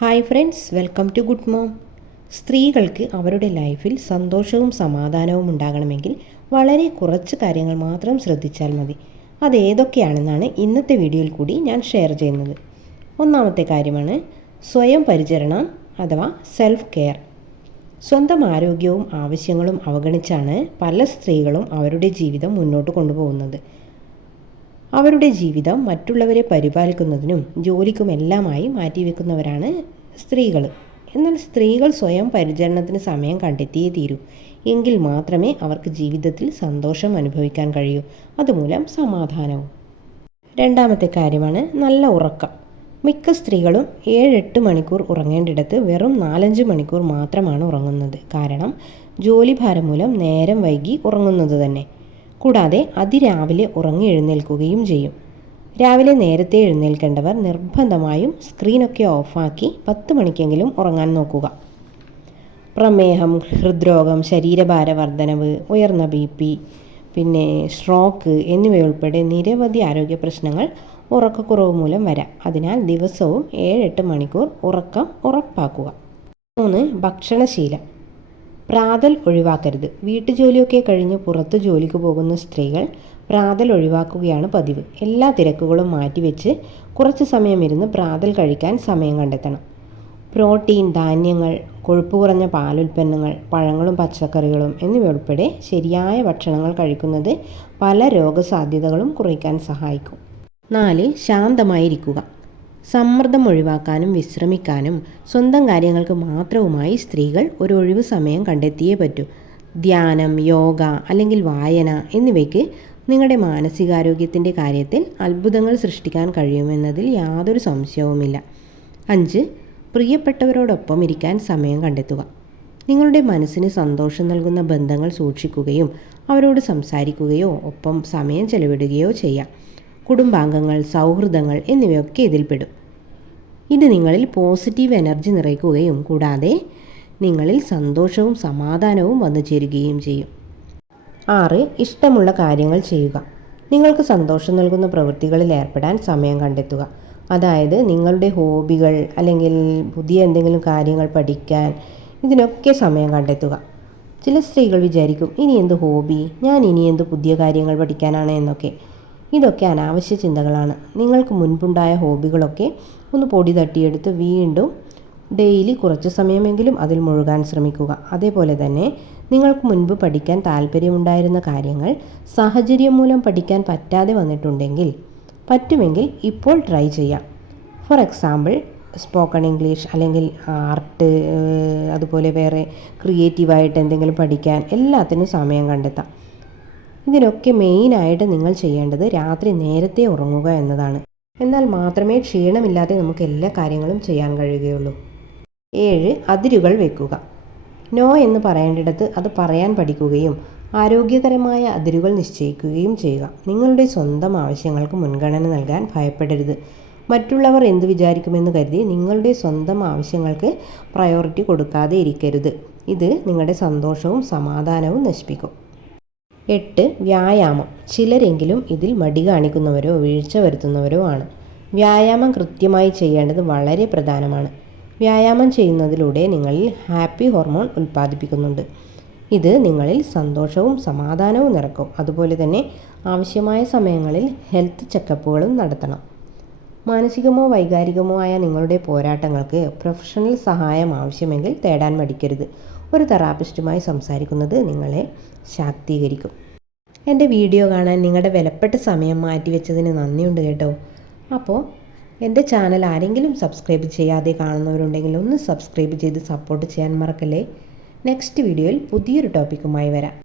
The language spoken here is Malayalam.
Hi friends welcome to good mom. സ്ത്രീകൾക്ക് അവരുടെ ലൈഫിൽ സന്തോഷവും സമാധാനവും ഉണ്ടാകണമെങ്കിൽ വളരെ കുറച്ച് കാര്യങ്ങൾ മാത്രം ശ്രദ്ധിച്ചാൽ മതി. അതേതൊക്കെയാണെന്നാണ് ഇന്നത്തെ വീഡിയോയിൽ കൂടി ഞാൻ ഷെയർ ചെയ്യുന്നത്. ഒന്നാമത്തെ കാര്യമാണ് സ്വയം പരിചരണം അഥവാ സെൽഫ് കെയർ സ്വന്തം ആരോഗ്യവും ആവശ്യങ്ങളും അവഗണിച്ചാണ് പല സ്ത്രീകളും അവരുടെ ജീവിതം മുന്നോട്ട് കൊണ്ടുപോകുന്നത്. അവരുടെ ജീവിതം മറ്റുള്ളവരെ പരിപാലിക്കുന്നതിനും ജോലിക്കുമെല്ലാമായി മാറ്റിവെക്കുന്നവരാണ് സ്ത്രീകൾ. എന്നാൽ സ്ത്രീകൾ സ്വയം പരിചരണത്തിന് സമയം കണ്ടെത്തിയേ തീരൂ എങ്കിൽ മാത്രമേ അവർക്ക് ജീവിതത്തിൽ സന്തോഷം അനുഭവിക്കാൻ കഴിയൂ. അതുമൂലം സമാധാനവും. രണ്ടാമത്തെ കാര്യമാണ് നല്ല ഉറക്കം. മിക്ക സ്ത്രീകളും ഏഴെട്ട് മണിക്കൂർ ഉറങ്ങേണ്ടിടത്ത് വെറും നാലഞ്ച് മണിക്കൂർ മാത്രമാണ് ഉറങ്ങുന്നത്. കാരണം ജോലി ഭാരം മൂലം നേരം വൈകി ഉറങ്ങുന്നത് തന്നെ. കൂടാതെ അതിരാവിലെ ഉറങ്ങി എഴുന്നേൽക്കുകയും ചെയ്യും. രാവിലെ നേരത്തെ എഴുന്നേൽക്കേണ്ടവർ നിർബന്ധമായും സ്ക്രീനൊക്കെ ഓഫാക്കി പത്ത് മണിക്കെങ്കിലും ഉറങ്ങാൻ നോക്കുക. പ്രമേഹം ഹൃദ്രോഗം ശരീരഭാരവർദ്ധനവ് ഉയർന്ന ബി പി പിന്നെ സ്ട്രോക്ക് എന്നിവയുൾപ്പെടെ നിരവധി ആരോഗ്യ പ്രശ്നങ്ങൾ ഉറക്കക്കുറവ് മൂലം വരാം. അതിനാൽ ദിവസവും ഏഴെട്ട് മണിക്കൂർ ഉറക്കം ഉറപ്പാക്കുക. മൂന്ന് ഭക്ഷണശീലം. പ്രാതൽ ഒഴിവാക്കരുത്. വീട്ടുജോലിയൊക്കെ കഴിഞ്ഞ് പുറത്ത് ജോലിക്ക് പോകുന്ന സ്ത്രീകൾ പ്രാതൽ ഒഴിവാക്കുകയാണ് പതിവ്. എല്ലാ തിരക്കുകളും മാറ്റിവെച്ച് കുറച്ച് സമയം ഇരുന്ന് പ്രാതൽ കഴിക്കാൻ സമയം കണ്ടെത്തണം. പ്രോട്ടീൻ ധാന്യങ്ങൾ കൊഴുപ്പ് കുറഞ്ഞ പാലുൽപ്പന്നങ്ങൾ പഴങ്ങളും പച്ചക്കറികളും എന്നിവയുൾപ്പെടെ ശരിയായ ഭക്ഷണങ്ങൾ കഴിക്കുന്നത് പല രോഗസാധ്യതകളും കുറയ്ക്കാൻ സഹായിക്കും. നാല് ശാന്തമായിരിക്കുക. സമ്മർദ്ദം ഒഴിവാക്കാനും വിശ്രമിക്കാനും സ്വന്തം കാര്യങ്ങൾക്ക് മാത്രവുമായി സ്ത്രീകൾ ഒരു ഒഴിവ് സമയം കണ്ടെത്തിയേ പറ്റൂ. ധ്യാനം യോഗ അല്ലെങ്കിൽ വായന എന്നിവയ്ക്ക് നിങ്ങളുടെ മാനസികാരോഗ്യത്തിന്റെ കാര്യത്തിൽ അത്ഭുതങ്ങൾ സൃഷ്ടിക്കാൻ കഴിയുമെന്നതിൽ യാതൊരു സംശയവുമില്ല. അഞ്ച് പ്രിയപ്പെട്ടവരോടൊപ്പം ഇരിക്കാൻ സമയം കണ്ടെത്തുക. നിങ്ങളുടെ മനസ്സിന് സന്തോഷം നൽകുന്ന ബന്ധങ്ങൾ സൂക്ഷിക്കുകയും അവരോട് സംസാരിക്കുകയോ ഒപ്പം സമയം ചെലവിടുകയോ ചെയ്യാം. കുടുംബാംഗങ്ങൾ സൗഹൃദങ്ങൾ എന്നിവയൊക്കെ ഇതിൽപ്പെടും. ഇത് നിങ്ങളിൽ പോസിറ്റീവ് എനർജി നിറയ്ക്കുകയും കൂടാതെ നിങ്ങളിൽ സന്തോഷവും സമാധാനവും വന്നു ചേരുകയും ചെയ്യും. ആറ് ഇഷ്ടമുള്ള കാര്യങ്ങൾ ചെയ്യുക. നിങ്ങൾക്ക് സന്തോഷം നൽകുന്ന പ്രവൃത്തികളിൽ ഏർപ്പെടാൻ സമയം കണ്ടെത്തുക. അതായത് നിങ്ങളുടെ ഹോബികൾ അല്ലെങ്കിൽ പുതിയ എന്തെങ്കിലും കാര്യങ്ങൾ പഠിക്കാൻ ഇതിനൊക്കെ സമയം കണ്ടെത്തുക. ചില സ്ത്രീകൾ വിചാരിക്കും ഇനി എന്ത് ഹോബി? ഞാൻ ഇനി എന്ത് പുതിയ കാര്യങ്ങൾ പഠിക്കാനാണ് എന്നൊക്കെ. ഇതൊക്കെ അനാവശ്യ ചിന്തകളാണ്. നിങ്ങൾക്ക് മുൻപുണ്ടായ ഹോബികളൊക്കെ ഒന്ന് പൊടി തട്ടിയെടുത്ത് വീണ്ടും ഡെയിലി കുറച്ച് സമയമെങ്കിലും അതിൽ മുഴുകാൻ ശ്രമിക്കുക. അതേപോലെ തന്നെ നിങ്ങൾക്ക് മുൻപ് പഠിക്കാൻ താല്പര്യമുണ്ടായിരുന്ന കാര്യങ്ങൾ സാഹചര്യം മൂലം പഠിക്കാൻ പറ്റാതെ വന്നിട്ടുണ്ടെങ്കിൽ പറ്റുമെങ്കിൽ ഇപ്പോൾ ട്രൈ ചെയ്യാം. ഫോർ എക്സാമ്പിൾ സ്പോക്കൺ ഇംഗ്ലീഷ് അല്ലെങ്കിൽ ആർട്ട് അതുപോലെ വേറെ ക്രിയേറ്റീവായിട്ട് എന്തെങ്കിലും പഠിക്കാൻ എല്ലാത്തിനും സമയം കണ്ടെത്താം. ഇതിനൊക്കെ മെയിനായിട്ട് നിങ്ങൾ ചെയ്യേണ്ടത് രാത്രി നേരത്തെ ഉറങ്ങുക എന്നതാണ്. എന്നാൽ മാത്രമേ ക്ഷീണമില്ലാതെ നമുക്ക് എല്ലാ കാര്യങ്ങളും ചെയ്യാൻ കഴിയുകയുള്ളൂ. ഏഴ് അതിരുകൾ വെക്കുക. നോ എന്ന് പറയേണ്ടിടത്ത് അത് പറയാൻ പഠിക്കുകയും ആരോഗ്യകരമായ അതിരുകൾ നിശ്ചയിക്കുകയും ചെയ്യുക. നിങ്ങളുടെ സ്വന്തം ആവശ്യങ്ങൾക്ക് മുൻഗണന നൽകാൻ ഭയപ്പെടരുത്. മറ്റുള്ളവർ എന്ത് വിചാരിക്കുമെന്ന് കരുതി നിങ്ങളുടെ സ്വന്തം ആവശ്യങ്ങൾക്ക് പ്രയോറിറ്റി കൊടുക്കാതെ ഇരിക്കരുത്. ഇത് നിങ്ങളുടെ സന്തോഷവും സമാധാനവും നശിപ്പിക്കും. എട്ട് വ്യായാമം. ചിലരെങ്കിലും ഇതിൽ മടി കാണിക്കുന്നവരോ വീഴ്ച വരുത്തുന്നവരോ ആണ്. വ്യായാമം കൃത്യമായി ചെയ്യേണ്ടത് വളരെ പ്രധാനമാണ്. വ്യായാമം ചെയ്യുന്നതിലൂടെ നിങ്ങളിൽ ഹാപ്പി ഹോർമോൺ ഉൽപ്പാദിപ്പിക്കുന്നുണ്ട്. ഇത് നിങ്ങളിൽ സന്തോഷവും സമാധാനവും നിറക്കും. അതുപോലെ തന്നെ ആവശ്യമായ സമയങ്ങളിൽ ഹെൽത്ത് ചെക്കപ്പുകളും നടത്തണം. മാനസികമോ വൈകാരികമോ ആയ നിങ്ങളുടെ പോരാട്ടങ്ങൾക്ക് പ്രൊഫഷണൽ സഹായം ആവശ്യമെങ്കിൽ തേടാൻ മടിക്കരുത്. ഒരു തെറാപ്പിസ്റ്റുമായി സംസാരിക്കുന്നത് നിങ്ങളെ ശാക്തീകരിക്കും. എന്റെ വീഡിയോ കാണാൻ നിങ്ങളുടെ വിലപ്പെട്ട സമയം മാറ്റിവെച്ചതിന് നന്ദിയുണ്ട് കേട്ടോ. അപ്പോൾ എന്റെ ചാനൽ ആരെങ്കിലും സബ്സ്ക്രൈബ് ചെയ്യാതെ കാണുന്നവരുണ്ടെങ്കിൽ ഒന്ന് സബ്സ്ക്രൈബ് ചെയ്ത് സപ്പോർട്ട് ചെയ്യാൻ മറക്കല്ലേ? നെക്സ്റ്റ് വീഡിയോയിൽ പുതിയൊരു ടോപ്പിക്കുമായി വരാം.